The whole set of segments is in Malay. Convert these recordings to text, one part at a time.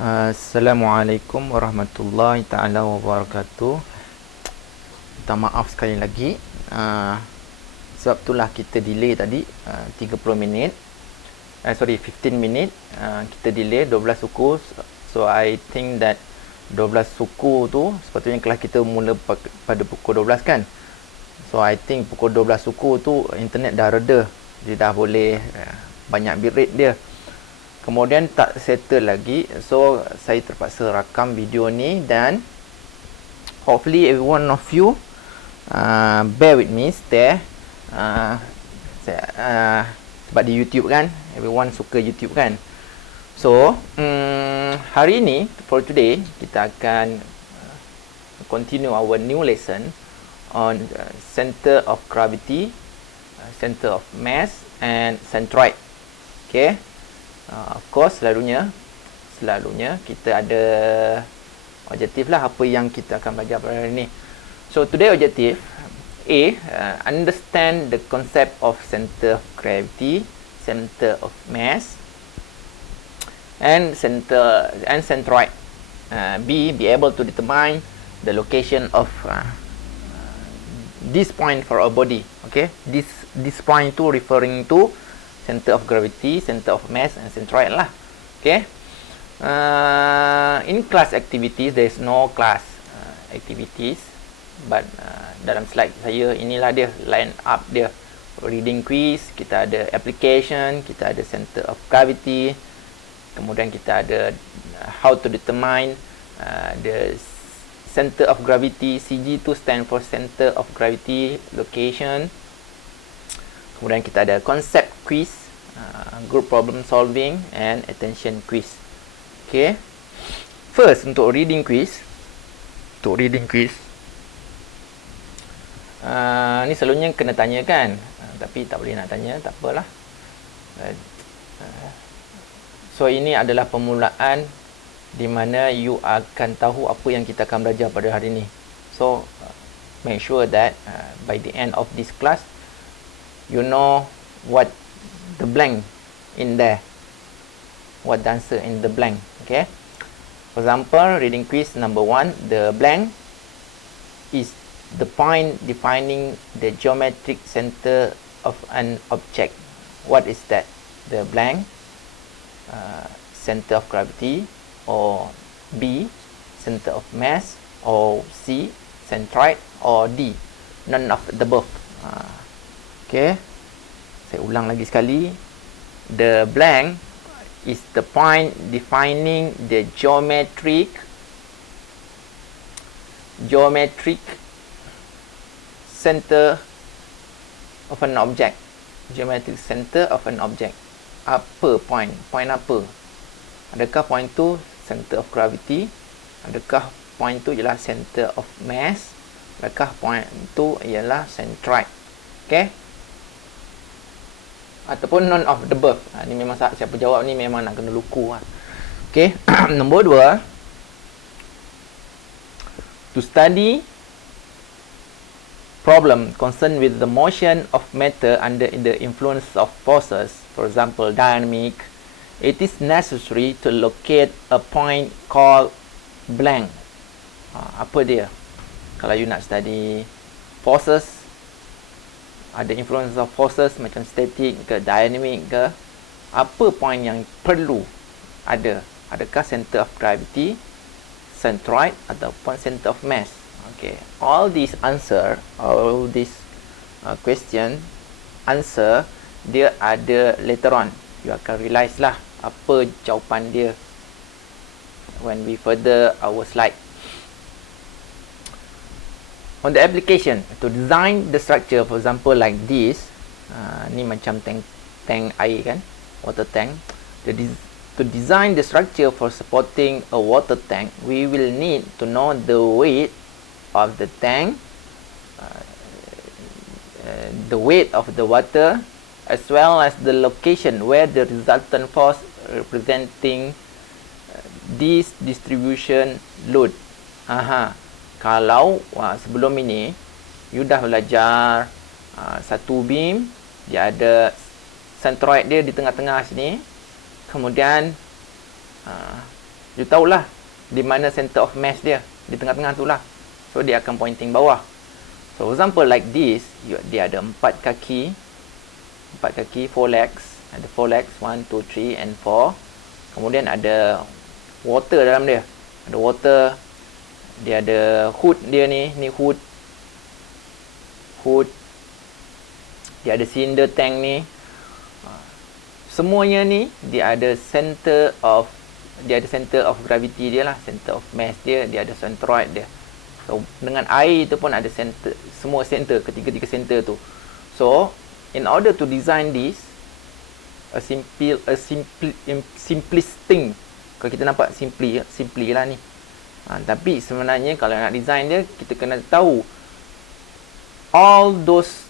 Assalamualaikum warahmatullahi taala wabarakatuh. Minta maaf sekali lagi. Sebab itulah kita delay tadi 30 minit. 15 minit. Kita delay 12 suku. So I think that 12 suku tu sepatutnya kelas kita mula pada pukul 12 kan. So I think pukul 12 suku tu internet dah reda. Dia dah boleh banyak bitrate dia. Kemudian tak settle lagi, so saya terpaksa rakam video ni dan hopefully every one of you bear with me, stay. Sebab di YouTube kan, everyone suka YouTube kan. So hari ni, for today, kita akan continue our new lesson on center of gravity, center of mass and centroid. Okay. Of course, selalunya kita ada objektif lah apa yang kita akan belajar pada hari ni. So today objektif A, understand the concept of center of gravity, center of mass and centroid. B, be able to determine the location of this point for a body. Okay, this point tu referring to center of gravity, center of mass and centroid lah. Okay. In class activities, there is no class activities, but dalam slide saya inilah dia line up dia. Reading quiz, kita ada application, kita ada center of gravity, kemudian kita ada how to determine the center of gravity. CG tu stand for center of gravity location. Kemudian kita ada concept quiz, group problem solving and attention quiz. Okay. First, untuk reading quiz. Ni selalunya kena tanya kan, tapi tak boleh nak tanya, tak apalah. So ini adalah permulaan di mana you akan tahu apa yang kita akan belajar pada hari ini. So make sure that by the end of this class you know what the blank in there, what the answer in the blank. Okay, for example, reading quiz number 1, the blank is the point defining the geometric center of an object. What is that? The blank, center of gravity, or B, center of mass, or C, centroid, or D, none of the above. Okay, saya ulang lagi sekali. The blank is the point defining the geometric center of an object. Geometric center of an object. Apa point? Point apa? Adakah point tu center of gravity? Adakah point tu ialah center of mass? Adakah point tu ialah centroid? Okay, ataupun none of the above. Ni memang siapa jawab ni memang nak kena luku lah. Okay. Nombor 2, to study problem concerned with the motion of matter under the influence of forces, for example dynamic, it is necessary to locate a point called blank. Apa dia? Kalau you nak study forces, ada influence of forces macam static ke dynamic ke, apa point yang perlu ada? Adakah center of gravity, centroid ataupun center of mass? Okay, all these question answer dia ada later on. You akan realize lah apa jawapan dia when we further our slide. On the application, to design the structure, for example like this, ni macam tank air kan, water tank. To design the structure for supporting a water tank, we will need to know the weight of the tank, the weight of the water, as well as the location where the resultant force representing this distribution load. Kalau sebelum ini you dah belajar satu beam, dia ada centroid dia di tengah-tengah sini, kemudian You tahulah di mana center of mass dia, di tengah-tengah tu lah. So dia akan pointing bawah. So example like this, dia ada 4 kaki, 4 legs, ada 4 legs, 1, 2, 3 and 4. Kemudian ada water dalam dia. Ada water, dia ada hood dia ni hood. Dia ada cylinder tank ni. Semuanya ni dia ada center of gravity dia lah, center of mass dia ada centroid dia. So dengan air tu pun ada center, semua center, ketiga-tiga center tu. So in order to design this, simplest thing, kalau kita nampak simply lah ni. Tapi sebenarnya kalau nak design dia, kita kena tahu all those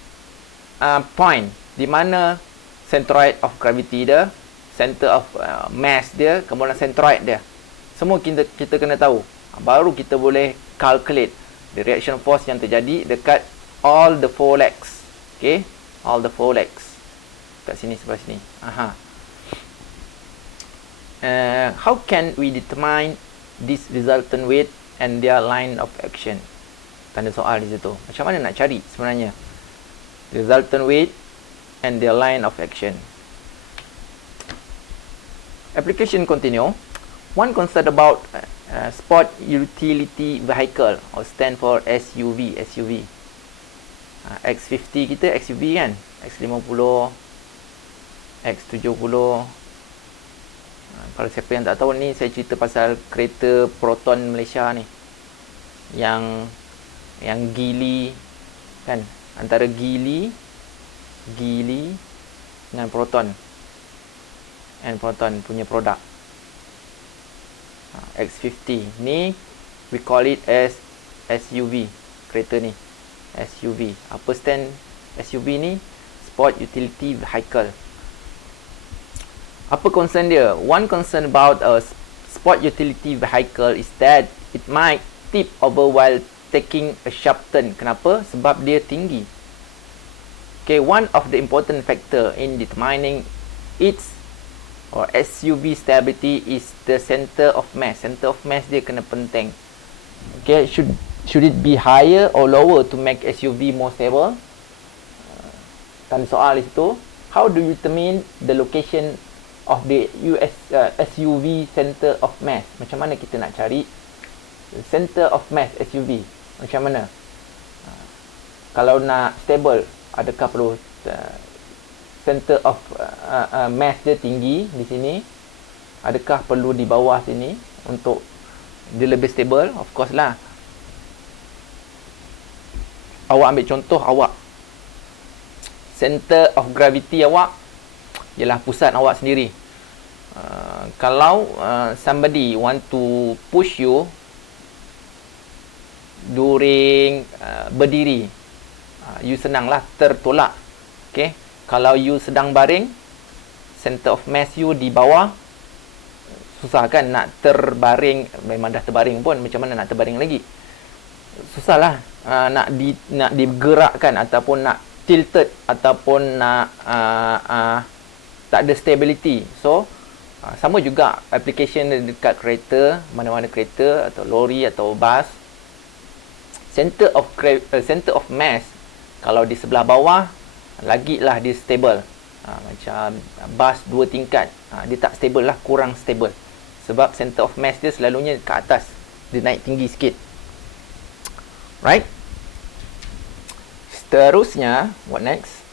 point di mana centroid of gravity dia, center of mass dia, kemudian centroid dia. Semua kita kena tahu. Baru kita boleh calculate the reaction force yang terjadi dekat all the 4 legs. Okay, all the 4 legs. Kat sini, sebelah sini. How can we determine this resultant weight and their line of action? Tanda soal di situ. Macam mana nak cari sebenarnya resultant weight and their line of action? Application continue. One concern about Sport Utility Vehicle, or stand for SUV. X50 kita SUV kan, X50, X70. Kalau siapa yang tak tahu ni, saya cerita pasal kereta Proton Malaysia ni, yang Geely kan, antara Geely dengan Proton punya produk. X50 ni we call it as SUV. Kereta ni SUV. Apa stand SUV ni? Sport Utility Vehicle. Apa concern dia? One concern about a sport utility vehicle is that it might tip over while taking a sharp turn. Kenapa? Sebab dia tinggi. Okay, one of the important factor in determining its or SUV stability is the center of mass. Center of mass dia kena penting. Okay, should it be higher or lower to make SUV more stable? Tanda soal di situ. How do you determine the location of the SUV center of mass? Macam mana kita nak cari center of mass SUV? Macam mana? Kalau nak stable, adakah perlu center of mass dia tinggi di sini? Adakah perlu di bawah sini untuk dia lebih stable? Of course lah. Awak ambil contoh awak, center of gravity awak ialah pusat awak sendiri. Kalau somebody want to push you during berdiri, you senanglah tertolak. Okay, kalau you sedang baring, center of mass you di bawah, susah kan nak terbaring. Memang dah terbaring pun, macam mana nak terbaring lagi? Susahlah. Nak digerakkan ataupun nak tilted ataupun nak tak ada stability. So sama juga application dekat kereta, mana-mana kereta atau lori atau bas. Center of mass kalau di sebelah bawah, lagilah dia stable. Macam bas 2 tingkat, dia tak stable lah, kurang stable. Sebab center of mass dia selalunya ke atas, dia naik tinggi sikit. Right? Seterusnya, what next?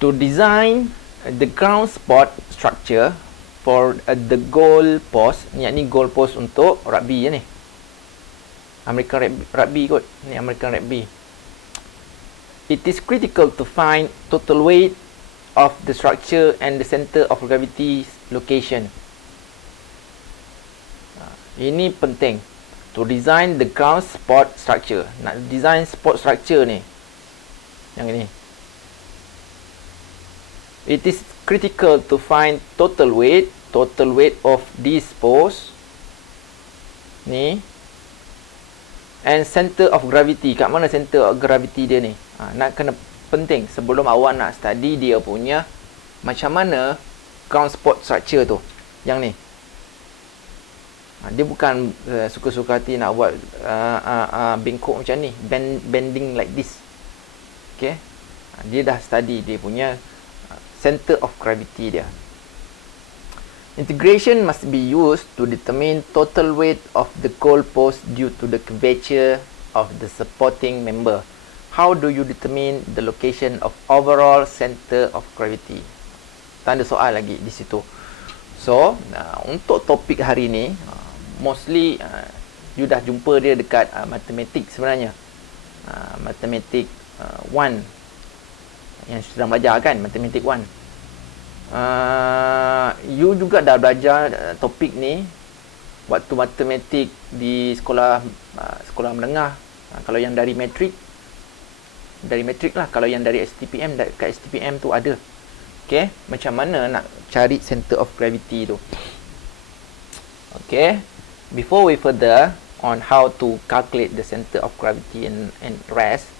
To design the ground support structure for the goal post. Ni goal post untuk rugby je ni. American rugby kot. Ni American rugby. It is critical to find total weight of the structure and the center of gravity location. Ini penting. To design the ground support structure. Nak design support structure ni, yang ini. It is critical to find total weight of this post ni, and center of gravity. Kat mana center of gravity dia ni? Nak kena penting sebelum awak nak study dia punya macam mana ground support structure tu. Yang ni. Dia bukan suka-suka hati nak buat bengkok macam ni. Bending like this. Okay. Dia dah study dia punya center of gravity dia. Integration must be used to determine total weight of the goalpost due to the curvature of the supporting member. How do you determine the location of overall center of gravity? Tanda soal lagi di situ. So, untuk topik hari ni, mostly you dah jumpa dia dekat matematik sebenarnya. Matematik 1 yang sedang belajar kan, matematik 1. You juga dah belajar topik ni waktu matematik di sekolah menengah. Kalau yang dari metrik lah. Kalau yang dari STPM, kat STPM tu ada. Okay, macam mana nak cari center of gravity tu. Okay, before we further on how to calculate the center of gravity and rest,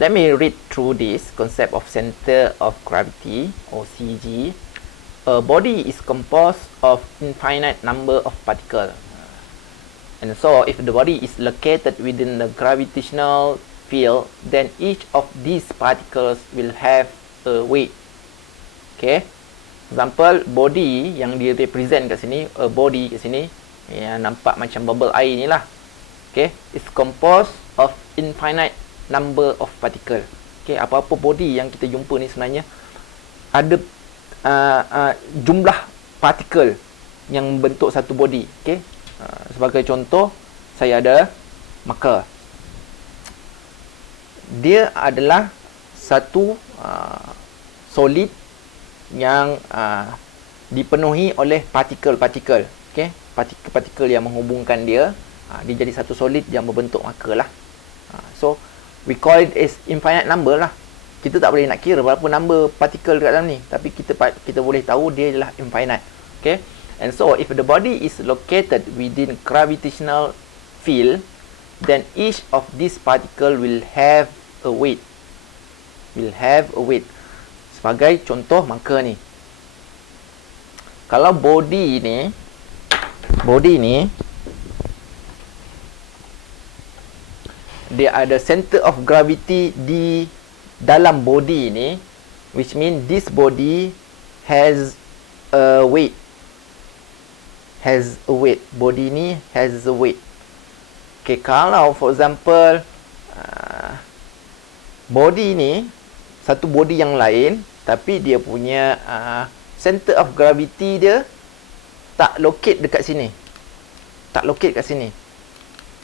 let me read through this concept of center of gravity or CG. A body is composed of infinite number of particles. And so if the body is located within the gravitational field, then each of these particles will have a weight. Okay. Example, body yang dia represent kat sini, a body kat sini, yang nampak macam bubble air ni lah. Okay. It's composed of infinite number of particle. Okay, apa-apa body yang kita jumpa ni sebenarnya ada jumlah partikel yang membentuk satu body. Okay, sebagai contoh, saya ada marker. Dia adalah satu solid yang dipenuhi oleh partikel-partikel. Okay, partikel-partikel yang menghubungkan dia, dia jadi satu solid yang berbentuk marker lah. So we call it as infinite number lah. Kita tak boleh nak kira berapa number partikel dekat dalam ni, tapi kita boleh tahu dia adalah infinite. Okay. And so if the body is located within gravitational field, then each of these particle will have a weight. Sebagai contoh marker ni. Kalau body ni dia ada center of gravity di dalam body ni, which mean this body has a weight. Body ni has a weight. Okay, kalau for example body ni satu body yang lain, tapi dia punya center of gravity dia tak locate dekat sini.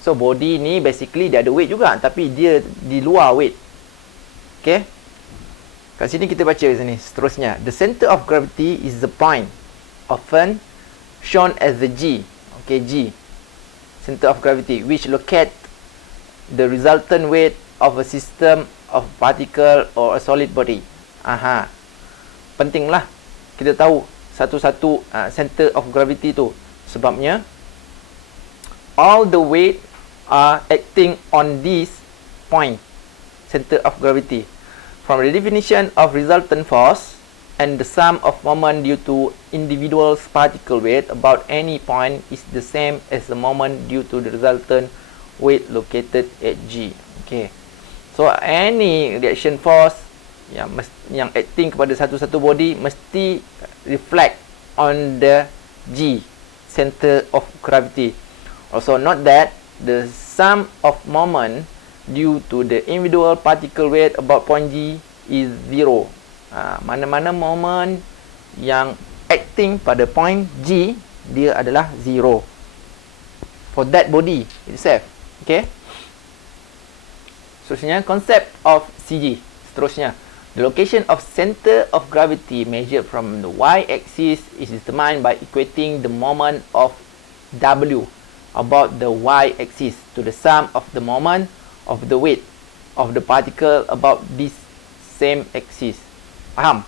So body ni basically dia ada weight juga, tapi dia di luar weight. Okay. Kat sini kita baca kat sini seterusnya. The center of gravity is the point, often shown as the G. Okay, G. Center of gravity, which locate the resultant weight of a system of particle or a solid body. Pentinglah kita tahu satu-satu center of gravity tu. Sebabnya all the weight are acting on this point, center of gravity. From the definition of resultant force and the sum of moment due to individual particle weight about any point is the same as the moment due to the resultant weight located at G. Okay. So any reaction force yang acting kepada satu-satu body mesti reflect on the G, center of gravity. Also note that the sum of moment due to the individual particle weight about point G is 0. Mana-mana moment yang acting pada point G, dia adalah 0 for that body itself. Okay. Seterusnya, concept of CG. Seterusnya, the location of center of gravity measured from the y-axis is determined by equating the moment of W about the y-axis to the sum of the moment of the weight of the particle about this same axis. Faham?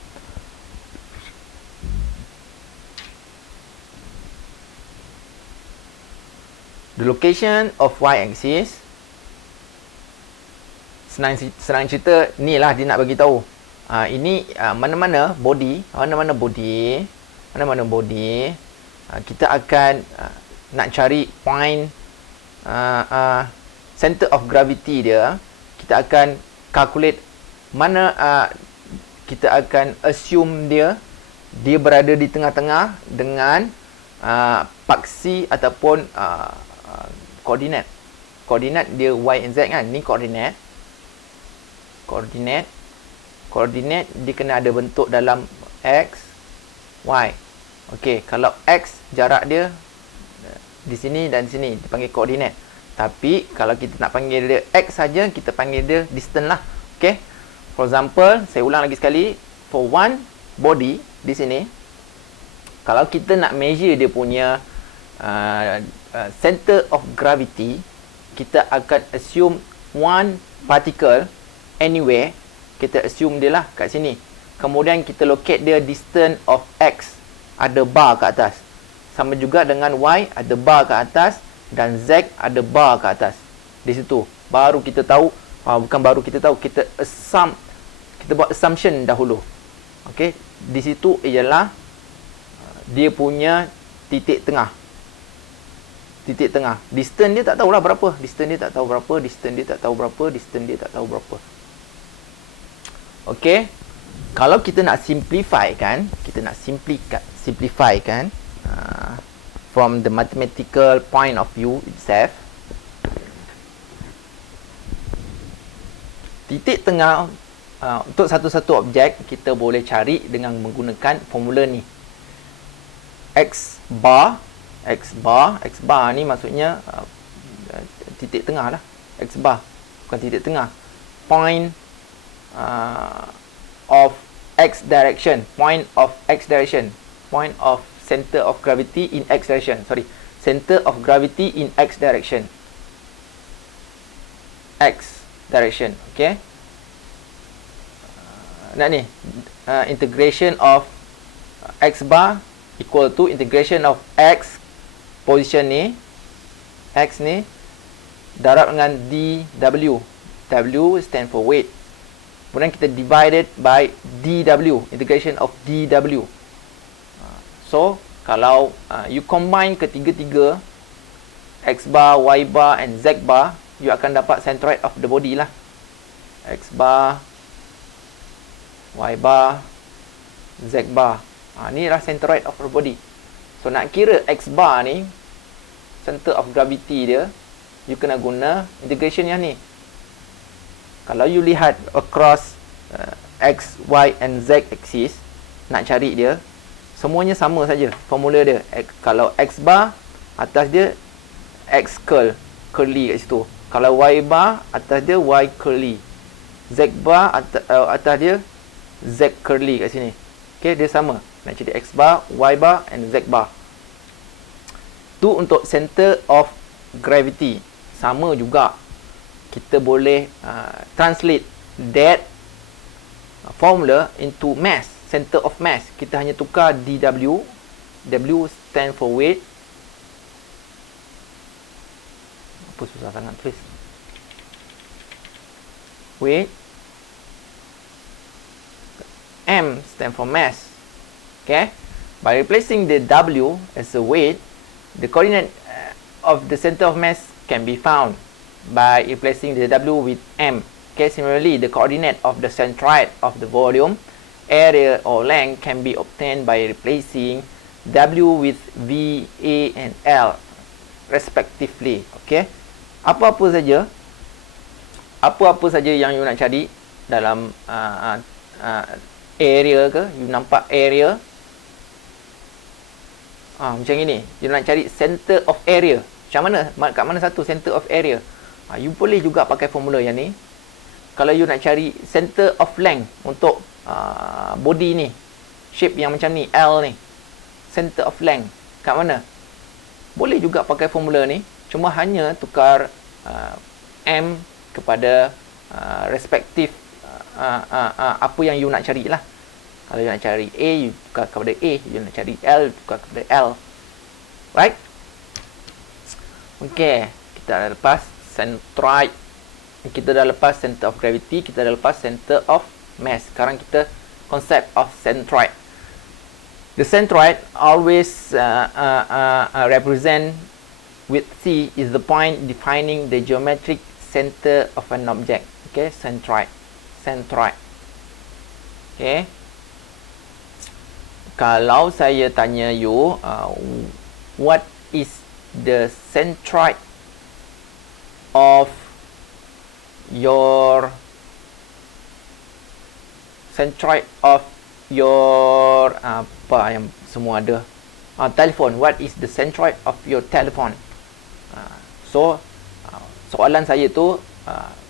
The location of y-axis, senang cerita, ni lah dia nak bagi tahu. Ini mana-mana body, kita akan nak cari point center of gravity dia. Kita akan calculate mana, kita akan assume dia berada di tengah-tengah dengan paksi ataupun koordinat. Koordinat dia y and z kan. Ni koordinat. Koordinat dia kena ada bentuk dalam x, y. Okey, kalau x jarak dia di sini dan sini dipanggil koordinat. Tapi kalau kita nak panggil dia x saja, kita panggil dia distance lah. Okey. For example, saya ulang lagi sekali, for one body di sini, kalau kita nak measure dia punya center of gravity, kita akan assume one particle anywhere. Kita assume dia lah kat sini. Kemudian kita locate dia distance of x, ada bar kat atas. Sama juga dengan y, ada bar kat atas, dan z ada bar kat atas. Di situ baru kita tahu, bukan baru kita tahu, kita buat assumption dahulu. Okey, di situ ialah dia punya titik tengah. Distance dia tak tahulah berapa. Distance dia tak tahu berapa. Okey. Kalau kita nak simplify kan, from the mathematical point of view itself, titik tengah untuk satu-satu objek kita boleh cari dengan menggunakan formula ni. X bar ni maksudnya titik tengah lah. X bar bukan titik tengah. Point of x direction. Point of center of gravity in x direction. Center of gravity in x direction. Okay. Nak ni integration of x bar equal to integration of x position ni, x ni darab dengan dw. W stand for weight. Kemudian kita divided by dw, integration of dw. So kalau you combine ketiga-tiga, x bar, y bar and z bar, you akan dapat centroid of the body lah. X bar, y bar, z bar. Ni lah centroid of the body. So nak kira x bar ni, center of gravity dia, you kena guna integration yang ni. Kalau you lihat across x, y and z axis, nak cari dia, semuanya sama saja formula dia. Kalau x bar, atas dia x curly kat situ. Kalau y bar, atas dia y curly. Z bar, atas dia z curly kat sini. Okay, dia sama. Nak cari x bar, y bar and z bar. Tu untuk center of gravity. Sama juga. Kita boleh translate that formula into mass, center of mass. Kita hanya tukar dw. W stand for weight. Apa susah sangat tulis. Weight. M stand for mass. Okay. By replacing the W as a weight, the coordinate of the center of mass can be found by replacing the W with M. Okay, similarly, the coordinate of the centroid of the volume, area or length can be obtained by replacing W with V, A and L respectively. Okay, apa-apa saja yang you nak cari dalam area ke, you nampak area macam ini, you nak cari center of area. Macam mana? Kat mana satu center of area? You boleh juga pakai formula yang ni. Kalau you nak cari center of length untuk body ni, shape yang macam ni, L ni, center of length kat mana? Boleh juga pakai formula ni. Cuma hanya tukar M kepada respective apa yang you nak cari lah. Kalau you nak cari A, you tukar kepada A. You nak cari L, tukar kepada L. Right? Okay, kita dah lepas centroid, kita dah lepas center of gravity, kita dah lepas center of mass. Sekarang kita concept of centroid. The centroid always represent with C is the point defining the geometric center of an object. Okay, centroid. Okay. Kalau saya tanya you, what is the centroid of your apa yang semua ada, telephone. What is the centroid of your telephone? So soalan saya tu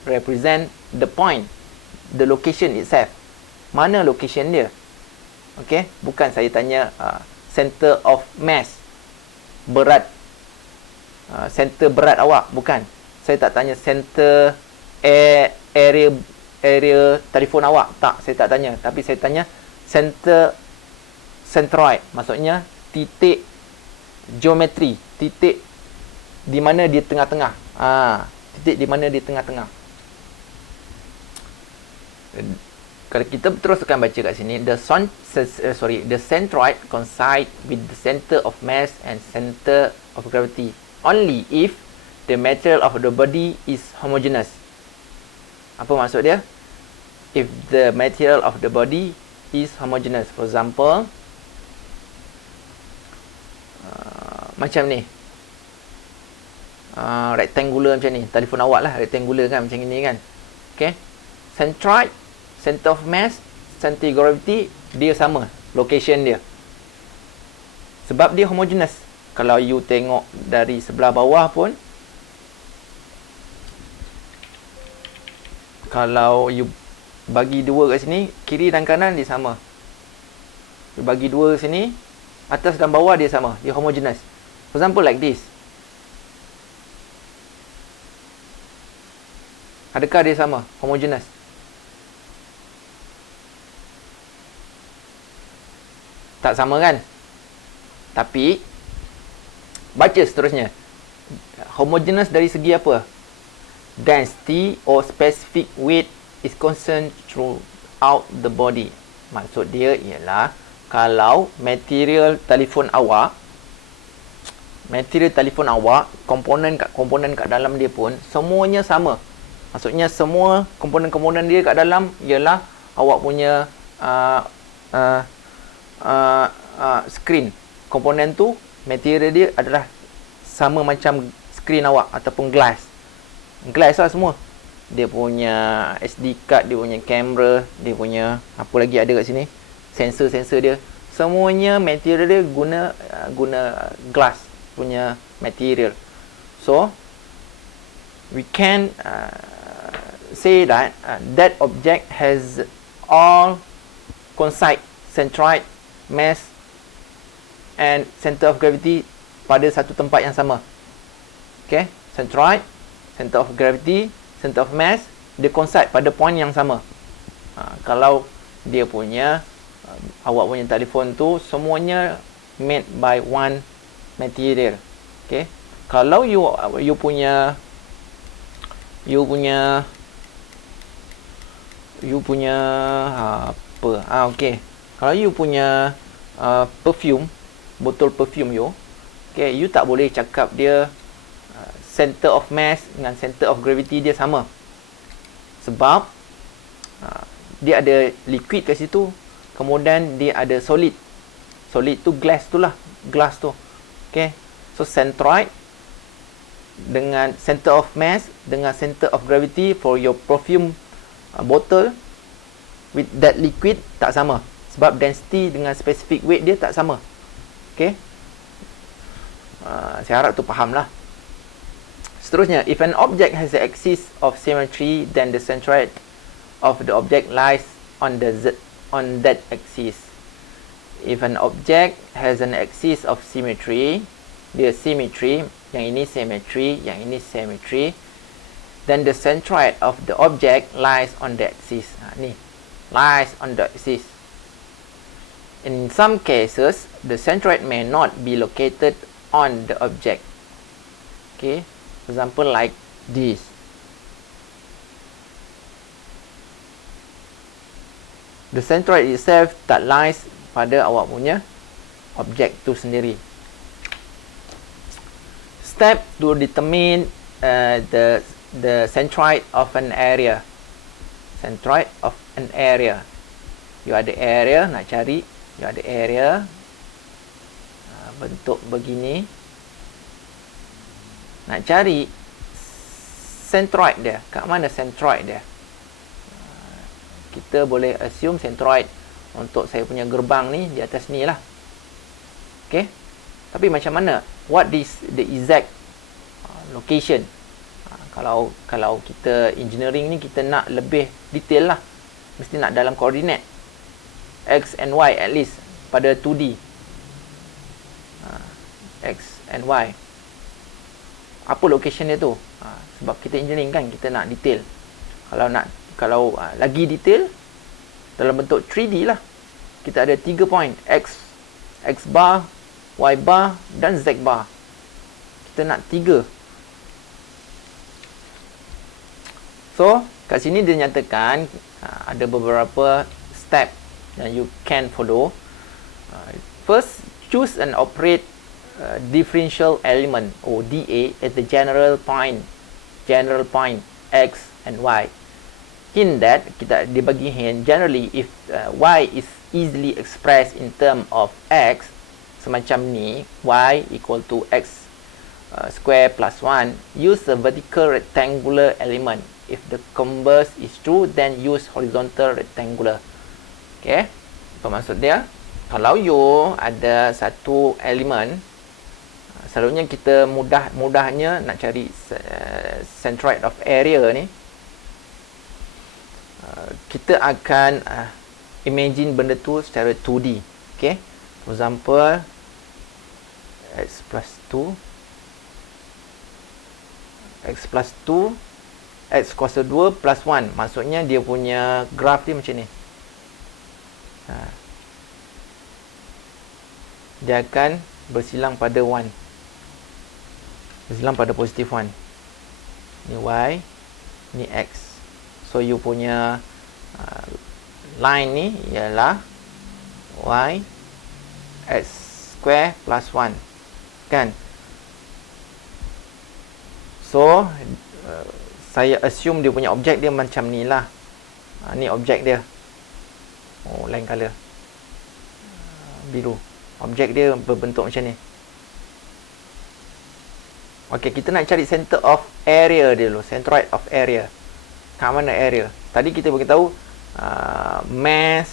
represent the point, the location itself. Mana location dia? Okay, bukan saya tanya center of mass, berat, center berat awak, bukan. Saya tak tanya center area telefon awak, tak, saya tak tanya. Tapi saya tanya centroid, maksudnya titik geometri, titik di mana dia tengah-tengah. Titik di mana dia tengah-tengah. Kalau kita teruskan baca kat sini, the centroid coincide with the center of mass and center of gravity only if the material of the body is homogeneous. Apa maksud dia? If the material of the body is homogeneous. For example, macam ni, rectangular macam ni, telefon awak lah rectangular kan, macam ni kan. Okay, centroid, center of mass, center of gravity, dia sama location dia, sebab dia homogeneous. Kalau you tengok dari sebelah bawah pun, kalau you bagi dua kat sini, kiri dan kanan dia sama. You bagi dua kat sini, atas dan bawah dia sama, dia homogeneous. For example like this, adakah dia sama, homogeneous? Tak sama kan? Tapi baca seterusnya, homogeneous dari segi apa? Density or specific weight is constant throughout the body. Maksud dia ialah kalau material telefon awak, komponen kat dalam dia pun semuanya sama. Maksudnya semua komponen-komponen dia kat dalam ialah awak punya screen. Komponen tu, material dia adalah sama macam screen awak ataupun glass lah semua. Dia punya SD card, dia punya kamera, dia punya apa lagi ada kat sini, sensor dia, semuanya material dia guna glass punya material. So we can say that that object has all coincide, centroid, mass and center of gravity pada satu tempat yang sama. Okay, centroid, center of gravity, center of mass, dia coincide pada point yang sama. Kalau dia punya awak punya telefon tu semuanya made by one material. Okay, kalau you punya apa? Okay, kalau you punya perfume, botol perfume you, okay, you tak boleh cakap dia center of mass dengan center of gravity dia sama. Sebab dia ada liquid kat situ, kemudian dia ada solid. Solid tu glass tu lah, glass tu. Okay, so centroid dengan center of mass dengan center of gravity for your perfume bottle with that liquid tak sama. Sebab density dengan specific weight dia tak sama. Okay, saya harap tu faham lah. Seterusnya, if an object has an axis of symmetry, then the centroid of the object lies on that axis. If an object has an axis of symmetry, dia symmetry, yang ini symmetry, yang ini symmetry, then the centroid of the object lies on the axis. Ni, lies on the axis. In some cases, the centroid may not be located on the object. Okay, for example like this. The centroid itself tak lies pada awak punya objek tu sendiri. Step to determine the centroid of an area. Centroid of an area. You ada area, nak cari. You ada area. Bentuk begini. Nak cari centroid dia. Kat mana centroid dia? Kita boleh assume centroid untuk saya punya gerbang ni di atas ni lah. Okay. Tapi macam mana? What is the exact location? Kalau kita engineering ni, kita nak lebih detail lah. Mesti nak dalam koordinat. X and Y at least. Pada 2D. X and Y. Apa location dia tu? Sebab kita engineering kan, kita nak detail. Kalau lagi detail, dalam bentuk 3D lah. Kita ada 3 point. X bar, Y bar dan Z bar. Kita nak 3. So, kat sini dia nyatakan ada beberapa step yang you can follow. First, choose and operate differential element or DA at the general point X and Y. In that, kita dibagi hint, generally if Y is easily expressed in term of X, semacam ni, Y equal to X square plus 1, use a vertical rectangular element. If the converse is true, then use horizontal rectangular. Okay, apa maksud dia? Kalau you ada satu elemen, selalunya kita mudahnya nak cari centroid of area ni, kita akan imagine benda tu secara 2D. Okay, for example, x plus 2, x kuasa 2 plus 1. Maksudnya dia punya graf dia macam ni. Dia akan bersilang pada 1. Bersilang pada positif 1. Ni Y, ni X. So you punya line ni ialah Y X square plus 1. Kan? So saya assume dia punya objek dia macam ni lah. Ni objek dia. Oh, lain color. Biru. Objek dia berbentuk macam ni. Okey, kita nak cari center of area dia dulu. Centroid of area. Kat mana area? Tadi kita beritahu mass,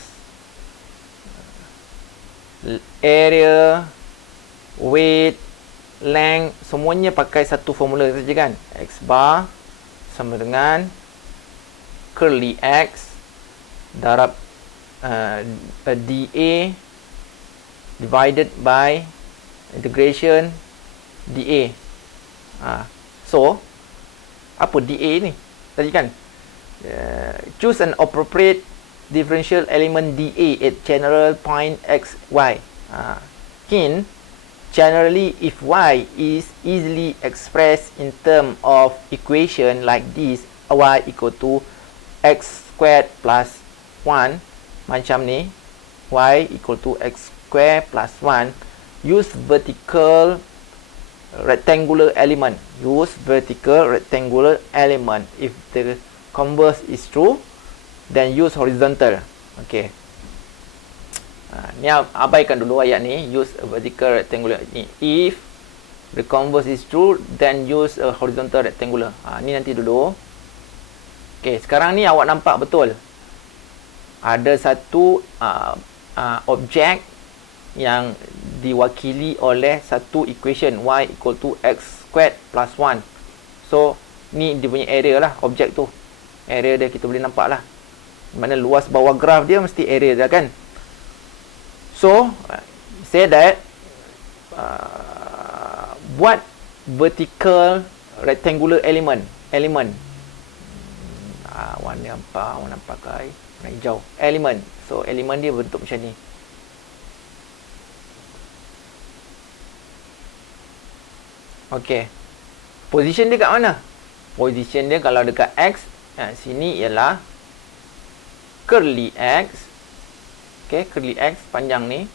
area, weight, length, semuanya pakai satu formula saja kan. X bar sama dengan curly X darab dA divided by integration dA. So apa dA ni? Tadi kan choose an appropriate differential element dA at general point x, y. Generally, if y is easily expressed in terms of equation like this, y equal to x squared plus 1, macam ni, y equal to x squared plus 1, use vertical rectangular element. Use vertical rectangular element. If the converse is true, then use horizontal. Okay. Ni abaikan dulu ayat ni. Use a vertical rectangular ni. If the converse is true, then use a horizontal rectangular. Ni nanti dulu. Okay, sekarang ni awak nampak betul. Ada satu objek yang diwakili oleh satu equation y equal to x squared plus 1. So, ni dia punya area lah, objek tu. Area dia kita boleh nampak lah. Mana luas bawah graf dia mesti area dia kan. So, say that buat vertical rectangular element. Warna apa? Warna pakai warna hijau. Element. So, element dia bentuk macam ni. Okay. Position dia kat mana? Position dia kalau dekat X, sini ialah curly X Okay, curly X panjang ni.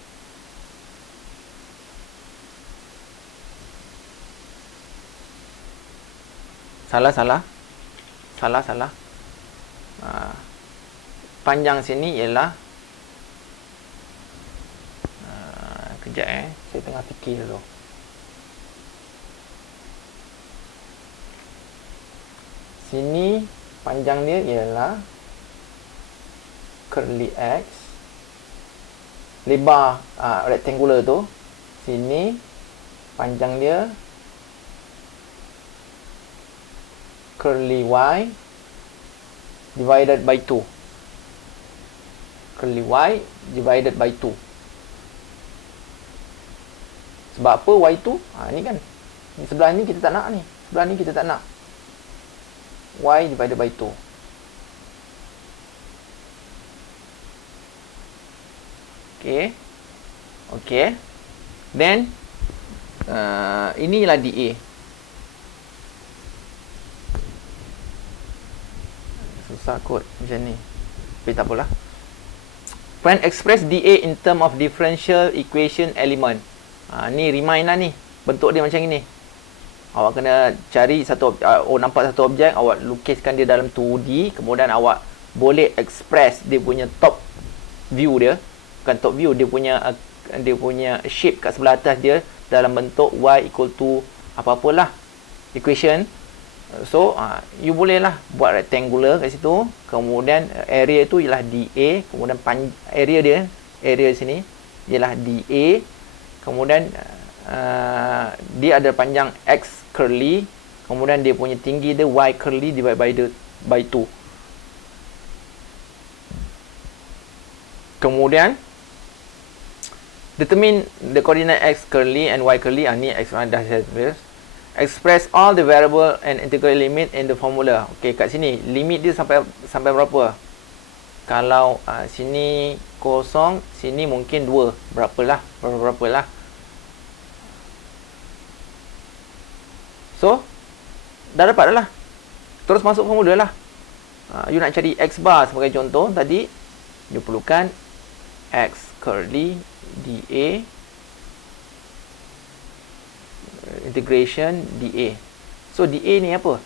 Salah. Panjang sini ialah kejap saya tengah fikir dulu. Sini panjang dia ialah curly X. Lebar rectangular tu. Sini panjang dia curly Y divided by 2. Curly Y divided by 2. Sebab apa Y2? Ni kan. Ni sebelah ni kita tak nak ni. Sebelah ni kita tak nak. Y divided by 2. Okay. Then inilah DA. Susah kot macam ni. Tapi tak apalah. When express DA in term of differential equation element. Ni remind lah ni. Bentuk dia macam ni. Awak kena cari satu nampak satu objek, awak lukiskan dia dalam 2D, kemudian awak boleh express dia punya top view dia. Bukan top view, dia punya shape kat sebelah atas dia dalam bentuk y equal to apa-apalah equation. So you boleh lah buat rectangular kat situ, kemudian area tu ialah DA, kemudian area sini ialah DA, kemudian dia ada panjang X curly, kemudian dia punya tinggi dia Y curly divided by 2. Kemudian determine the coordinate X curly and Y curly. Ni X1 dah saya tulis. Express all the variable and integral limit in the formula. Okey, kat sini limit dia sampai berapa? Kalau sini kosong, sini mungkin 2. Berapalah? So, dah dapat dah lah. Terus masuk formula lah. You nak cari X bar sebagai contoh tadi, you perlukan X curly dA integration dA. So dA ni apa?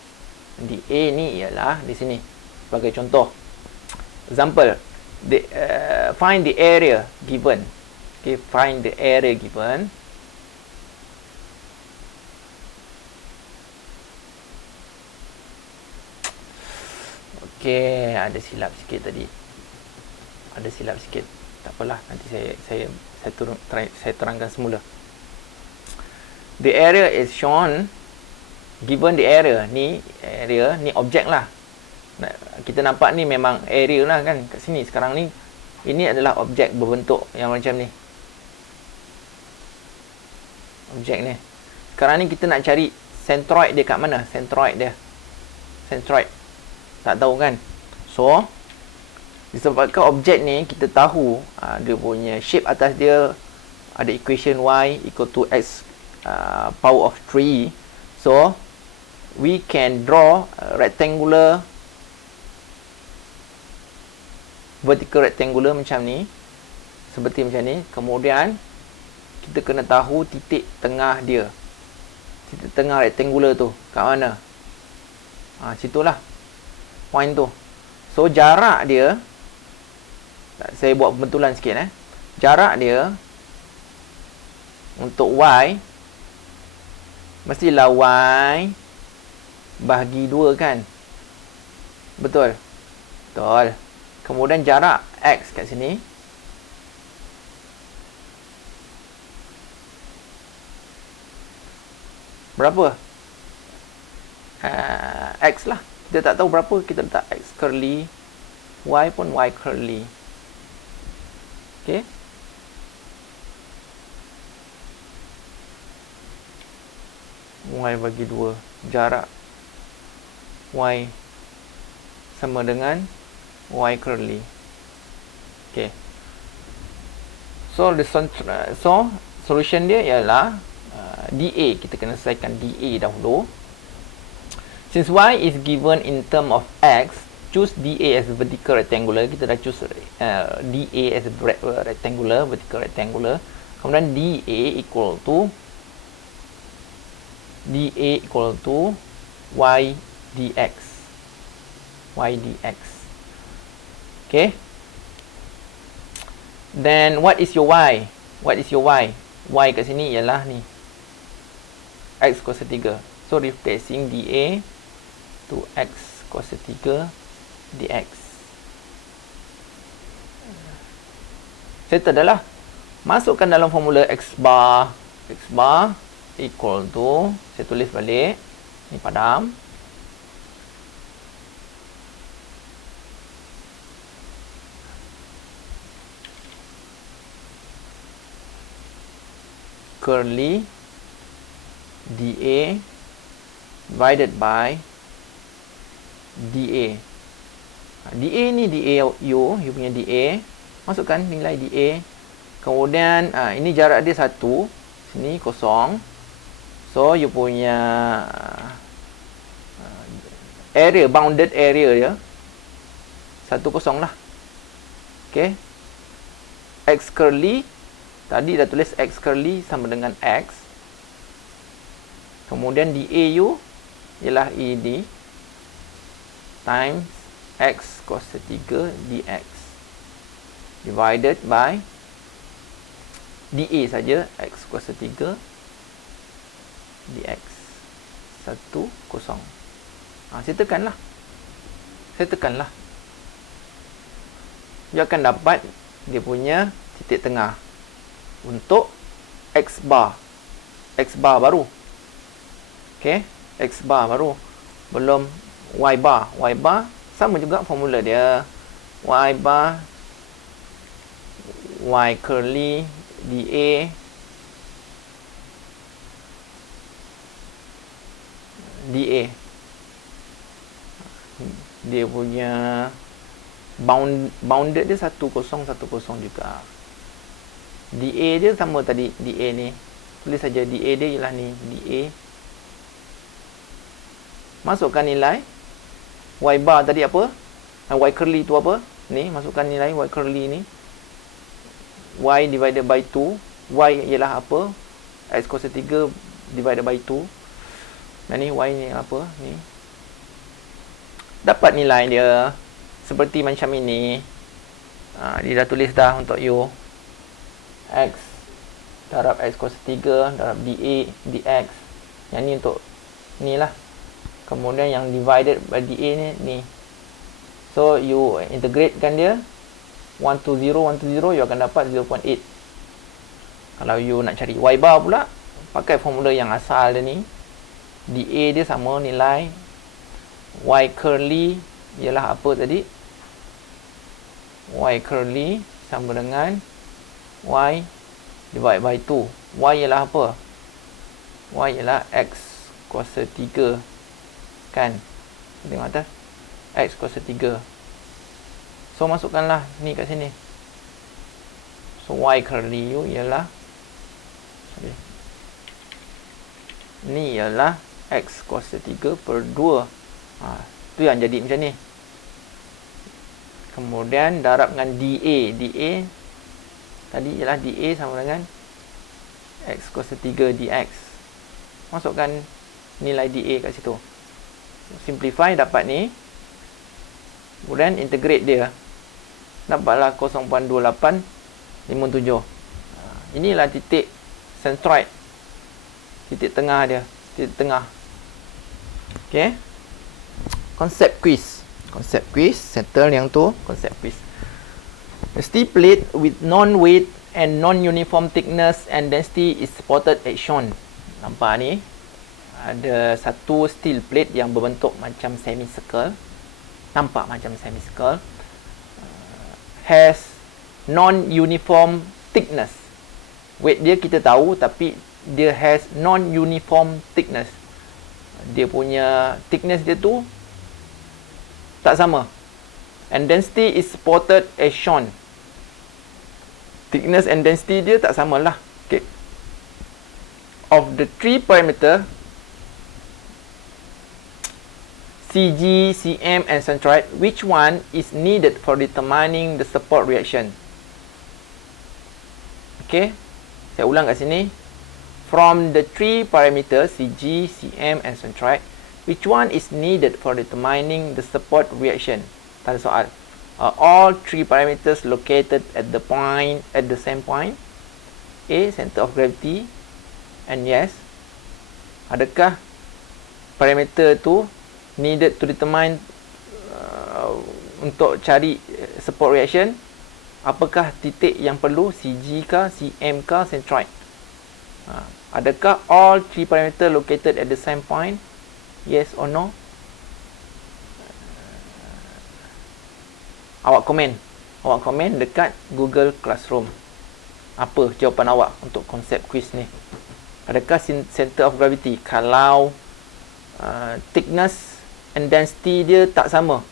dA ni ialah di sini sebagai contoh. Example, find the area given. Okay, find the area given. Okay, ada silap sikit tadi. Tak apalah, nanti saya terangkan semula. The area is shown given the area ni objek lah. Kita nampak ni memang area lah kan kat sini. Sekarang ni ini adalah objek berbentuk yang macam ni. Objek ni. Sekarang ni kita nak cari centroid dia kat mana? Centroid. Tak tahu kan? So disebabkan objek ni kita tahu dia punya shape atas dia ada equation y equal to x power of 3. So we can draw rectangular, vertical rectangular macam ni, seperti macam ni. Kemudian kita kena tahu titik tengah dia. Titik tengah rectangular tu kat mana? Situlah point tu. So jarak dia, saya buat pembentulan sikit Jarak dia untuk y mestilah y bahagi 2 kan? Betul. Kemudian jarak x kat sini berapa? X lah. Kita tak tahu berapa, kita letak x curly, y pun y curly. Okay. Y bagi 2. Jarak y sama dengan y curly. Okay. So solution dia ialah dA. Kita kena selesaikan dA dahulu. Since y is given in term of x, choose DA as a vertical rectangular, kita dah choose DA as a rectangular, vertical rectangular. Kemudian DA equal to y dx. Okay. Then what is your y? Y kat sini ialah ni, x kuasa 3. So replacing dA to x kuasa 3 dx. Settle dah lah. Masukkan dalam formula x bar equal to, saya tulis balik, ni padam, curly dA divided by dA. dA ni dA you punya dA. Masukkan nilai dA. Kemudian ini jarak dia 1, sini kosong. So you punya area, bounded area dia 1, 0 lah. Okay. X curly, tadi dah tulis x curly sama dengan x. Kemudian dAu ialah ED times x kuasa 3 dx divided by dA saja, x kuasa 3 dx 1, 0. Saya tekanlah. Dia akan dapat dia punya titik tengah untuk x bar baru. Okay, x bar baru, belum y bar. Y bar sama juga formula dia, y bar y curly dA dia punya bounded dia 1, 0, 1, 0 juga. dA dia sama tadi, dA ni tulis saja dA dia ialah ni, dA. Masukkan nilai y bar tadi apa, y curly tu apa ni, masukkan nilai y curly ni, y divided by 2. Y ialah apa, x kuasa 3 divided by 2. Dan ni y ni apa ni, dapat nilai dia seperti macam ini. Dia dah tulis dah untuk you, x darab x kuasa 3 darab dA dx. Yang ni untuk ni lah. Kemudian yang divided by dA ni. So you integrate kan dia 1 to 0, you akan dapat 0.8. Kalau you nak cari y bar pula, pakai formula yang asal dia ni. dA dia sama nilai y curly ialah apa tadi, y curly sama dengan y divided by 2. Y ialah apa, y ialah x kuasa 3 kan, tengok atas, x kuasa 3. So masukkanlah ni kat sini. So y curly you ialah, ni ialah x kuasa 3 per 2. Tu yang jadi macam ni. Kemudian darab dengan dA tadi ialah dA sama dengan x kuasa 3 dx. Masukkan nilai dA kat situ. Simplify dapat ni. Kemudian integrate dia. Dapatlah 0.2857. Inilah titik centroid. Titik tengah dia. Titik tengah. Okay. Concept quiz. Settle yang tu. Concept quiz. A steel plate with non-weight and non-uniform thickness and density is supported as shown. Nampak ni? Ada satu steel plate yang berbentuk macam semicircle. Nampak macam semicircle. Has non-uniform thickness. Weight dia kita tahu, tapi dia has non-uniform thickness. Dia punya thickness dia tu tak sama. And density is supported as shown. Thickness and density dia tak samalah. Okay. Of the three parameter, CG, CM and centroid, which one is needed for determining the support reaction? Okay, saya ulang kat sini. From the three parameters CG, CM and centroid, which one is needed for determining the support reaction? Tanda soal. Are all three parameters located at the same point? A, center of gravity, and yes. Adakah parameter tu needed to determine untuk cari support reaction? Apakah titik yang perlu, CG kah, CM kah, centroid? Adakah all three parameter located at the same point? Yes or no? Awak komen dekat Google Classroom. Apa jawapan awak untuk konsep quiz ni? Adakah center of gravity, kalau thickness and density dia tak sama,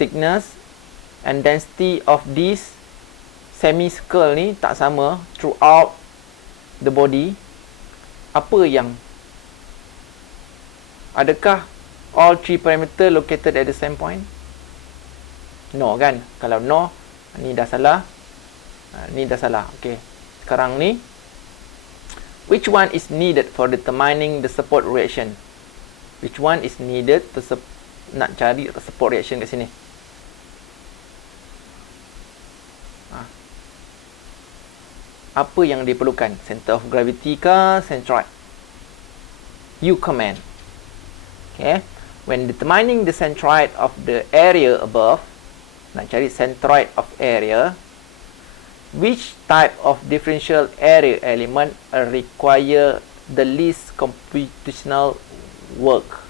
thickness and density of this semicircle ni tak sama throughout the body, apa yang, adakah all three parameter located at the same point? No kan? Kalau no, ni dah salah, ni dah salah. Okay, sekarang ni, which one is needed for determining the support reaction? Which one is needed to nak cari support reaction kat sini? Apa yang diperlukan? Center of gravity ke centroid? You comment. Okay. When determining the centroid of the area above, nak cari centroid of area, which type of differential area element require the least computational work?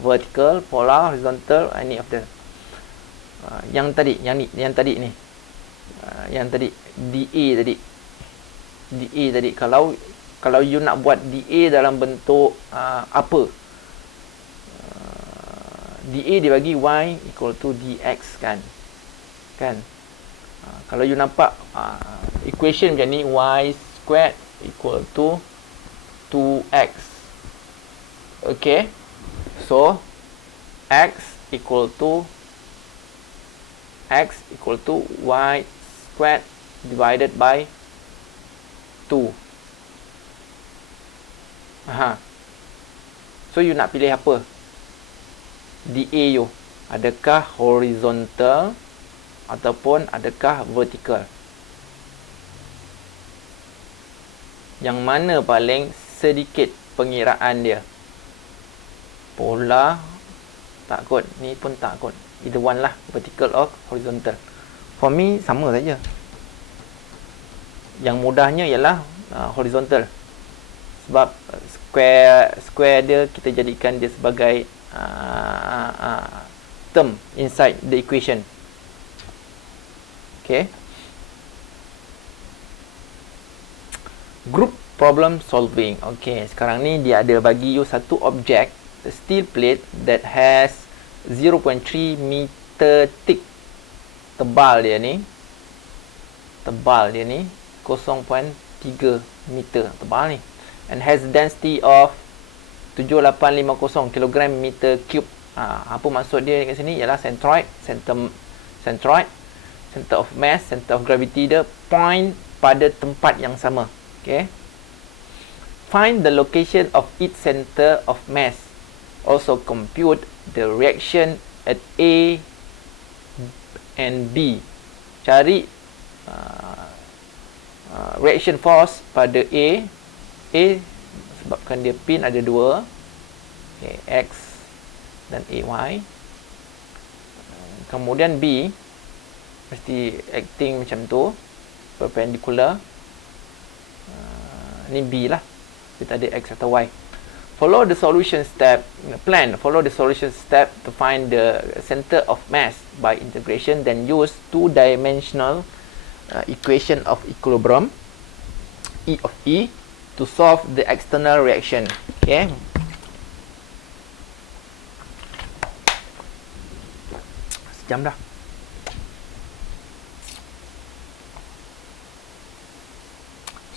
Vertical, polar, horizontal, any of them. Yang tadi ni. Yang tadi DA tadi. Kalau you nak buat DA dalam bentuk apa? DA dibagi Y equal to DX kan? Kalau you nampak equation macam ni, Y squared equal to 2X. Okay, so X equal to Y squared divided by 2. So you nak pilih apa? DA you, adakah horizontal ataupun adakah vertical? Yang mana paling sedikit pengiraan dia? Polar tak kot, ni pun tak kot. Either one lah, vertical or horizontal. For me sama saja. Yang mudahnya ialah horizontal. Sebab square dia kita jadikan dia sebagai term inside the equation. Okay. Group problem solving. Okay, sekarang ni dia ada bagi you satu objek, a steel plate that has 0.3 meter thick. Tebal dia ni 0.3 meter tebal ni, and has density of 7850 kg meter cube. Apa maksud dia kat sini ialah centroid, center of mass, center of gravity dia point pada tempat yang sama. Okay, find the location of each center of mass. Also compute the reaction at A and B. Cari reaction force pada A sebabkan dia pin ada dua, okay, X dan AY. Kemudian B mesti acting macam tu, perpendicular. Ni B lah, kita ada X atau Y. Follow the solution step to find the center of mass by integration, then use two-dimensional equation of equilibrium, E of E, to solve the external reaction. Okay. Sejam dah.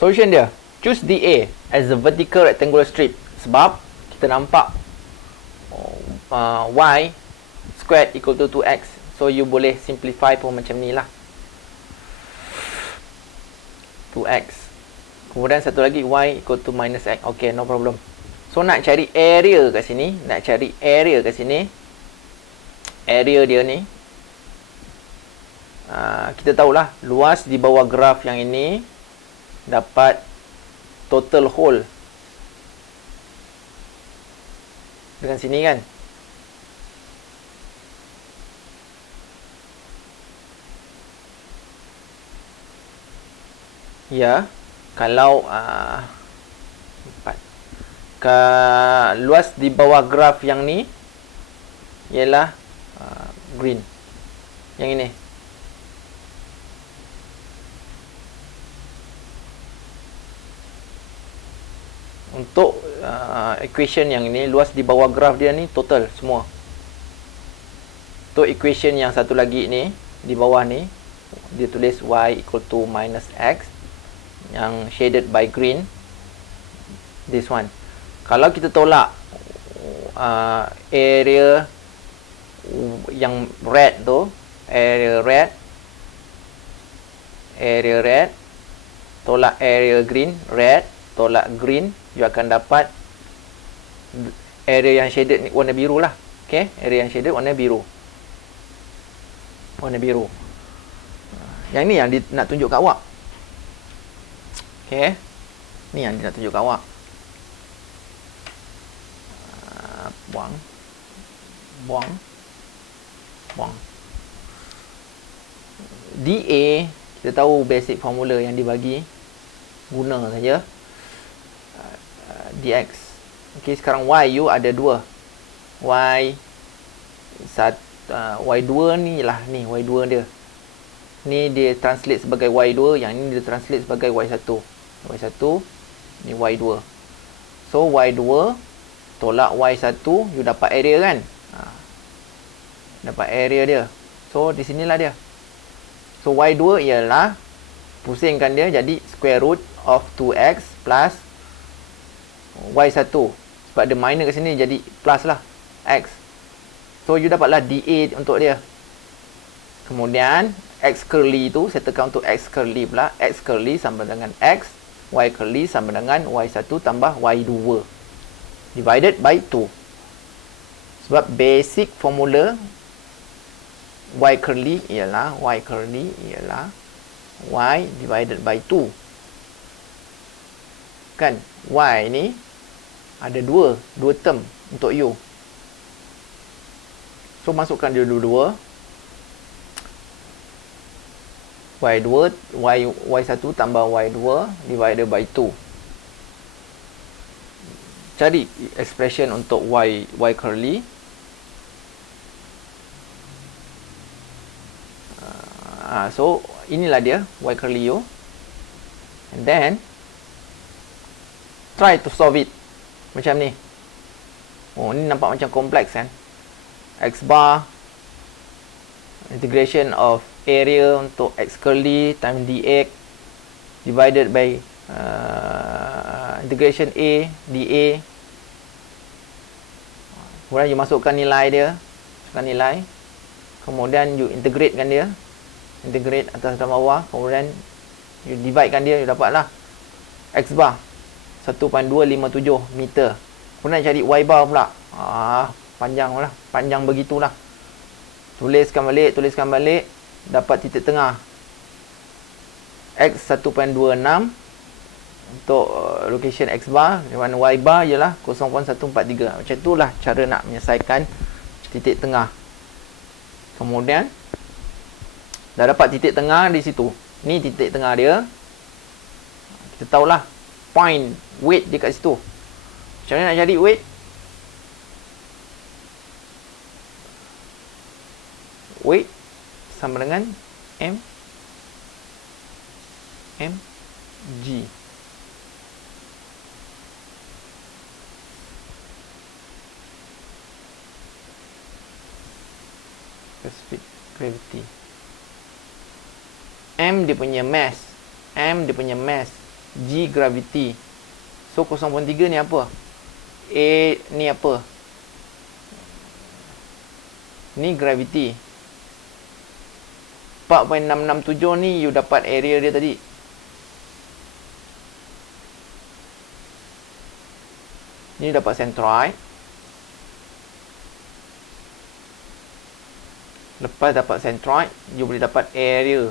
Solution dia, choose DA as the vertical rectangular strip. Sebab kita nampak y squared equal to 2x. So you boleh simplify pun macam ni lah, 2x. Kemudian satu lagi y equal to minus x. Okay, no problem. So nak cari area kat sini, area dia ni, kita tahulah luas di bawah graf yang ini dapat total hole dengan sini kan. Ya, kalau luas di bawah graf yang ni ialah green, yang ini. Untuk equation yang ini, luas di bawah graf dia ni total semua. Untuk equation yang satu lagi ni di bawah ni, dia tulis y equal to minus x, yang shaded by green, this one. Kalau kita tolak area yang red tu, area red tolak area green, red tolak green, you akan dapat area yang shaded ni warna biru lah. Okay, area yang shaded warna biru, yang ni yang dia nak tunjuk kat awak. Okay, ni yang dia nak tunjuk kat awak. Buang. DA, kita tahu basic formula yang dibagi, guna saja dx. Okay, sekarang yu ada dua. Y2 ni lah, ni y2 dia. Ni dia translate sebagai y2, yang ni dia translate sebagai y1. Ni y2. So y2 tolak y1, you dapat area kan? Dapat area dia. So di sinilah dia. So y2 ialah, pusingkan dia jadi square root of 2x plus y1. Sebab dia minus kat sini jadi plus lah, x. So you dapatlah dA untuk dia. Kemudian x curly tu settlekan untuk x curly pula. X curly sama dengan x, y curly sama dengan y1 tambah y2 divided by 2. Sebab basic formula y curly ialah y divided by 2. Kan? Y ni ada dua term untuk u. So masukkan dia dua-dua. y1 tambah y2 divided by 2. Cari expression untuk y curly. So inilah dia y curly u. And then try to solve it macam ni. Oh, ni nampak macam kompleks kan. X bar, integration of area untuk x curly times dx divided by integration a dA. Kemudian you masukkan nilai dia, kemudian you integratekan dia, integrate atas dan bawah, kemudian you dividekan dia, you dapatlah x bar 1.257 meter. Kemudian cari y bar pula. Panjang begitulah. Tuliskan balik, dapat titik tengah x 1.26 untuk location x bar, dan y bar ialah 0.143. Macam itulah cara nak menyelesaikan titik tengah. Kemudian dah dapat titik tengah di situ. Ni titik tengah dia. Kita tahulah point weight dia kat situ. Macam mana nak cari weight? Weight sama dengan mg. Specific gravity. M dia punya mass, G gravity. So 0.3 ni apa? A ni apa? Ni gravity. 4.667 ni you dapat area dia tadi. Ni dapat centroid. Lepas dapat centroid, you boleh dapat area.